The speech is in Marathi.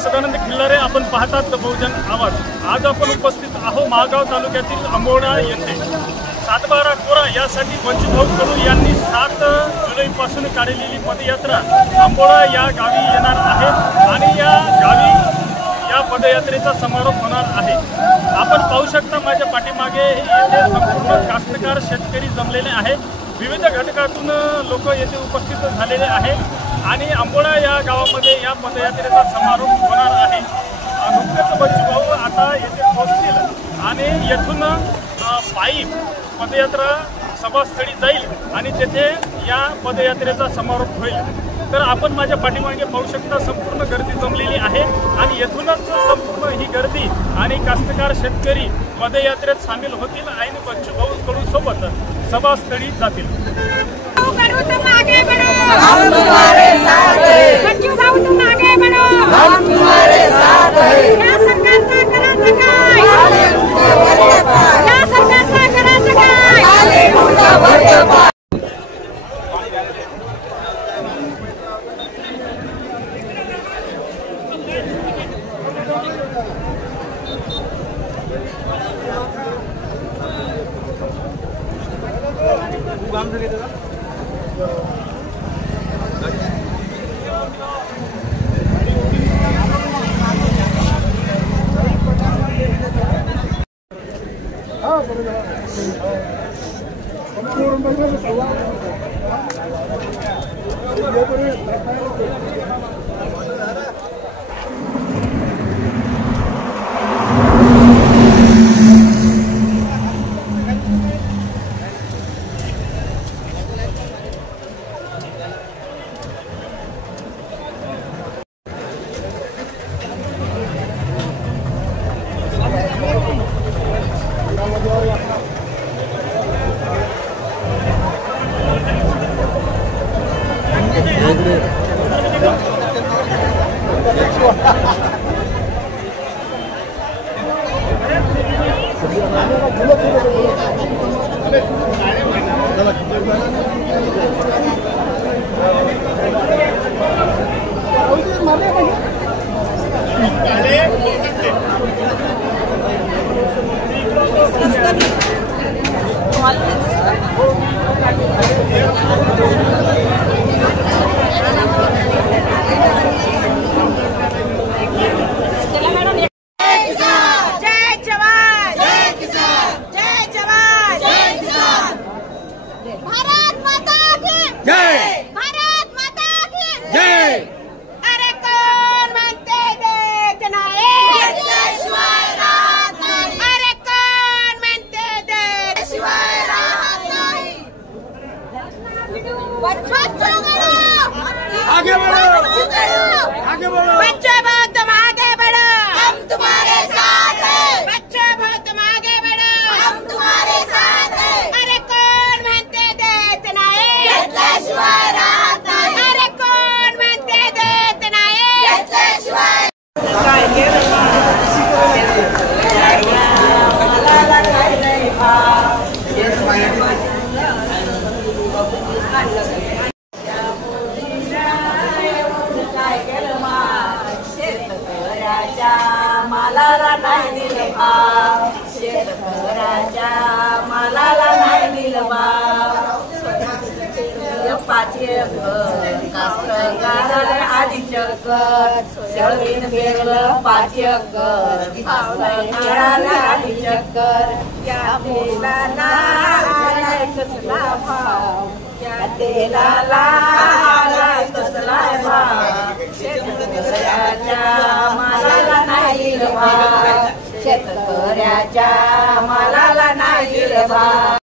सदानंद खिल्लारे, आपण पाहतात बहुजन आवाज। आज आपण उपस्थित आहोत महागाव तालुक्यातील आंबोडा येथे। 7/12 कोरा यासाठी बंचूभाऊ कडू यांनी 7 जुलैपासून काढलेली पदयात्रा आंबोडा या गावी येणार आहे आणि या गावी या पदयात्रेचा समारोप होणार आहे। आपण पाहू शकता माझ्या पाठीमागे येथे संपूर्ण कास्तकार शेतकरी जमलेले आहे। विविध घटकातून लोक येथे उपस्थित झालेले आहे आणि आंबोडा या गावामध्ये या पदयात्रेचा समारोप होणार आहे। नुकतेच बंचूभाऊ आता येथे पोहोचतील आणि येथून पायी पदयात्रा सभास्थळी जाईल आणि तेथे या पदयात्रेचा समारोप होईल। तर आपण माझ्या पाठीमागे पाहू शकता संपूर्ण गर्दी जमलेली आहे आणि येथूनच संपूर्ण ही गर्दी आणि कास्तकार शेतकरी पदयात्रेत सामील होतील आणि बंचूभाऊ कडू सोबत सभास्थळी जातील। आगे बढ़ो, आगे बढ़ो। बच्चों बहुत तुम आगे बढ़ो, हम तुम्हारे साथ हैं। बच्चों बहुत तुम आगे बढ़ो, हम तुम्हारे साथ हैं। अरे कौन म्हणते देत नाही, घेतल्याशिवाय राहत नाही। अरे कौन म्हणते देत नाही, घेतल्याशिवाय मालाला नाही दिलं भाव, शेतकऱ्याच्या मालाला नाही दिलं भाव। 5 एकर कास्तकाराला आधी चक्कर, सोयाबीन पेरलं 5 एकर कास्तकाराला आधी चक्कर। या तेलाला आलाय कसला भाव, या तेलाला आलाय कसला भाव। शेतकऱ्याच्या मालाला नाही दिलं भाव, शेतकऱ्याच्या मालाला नाही दिलं भाव।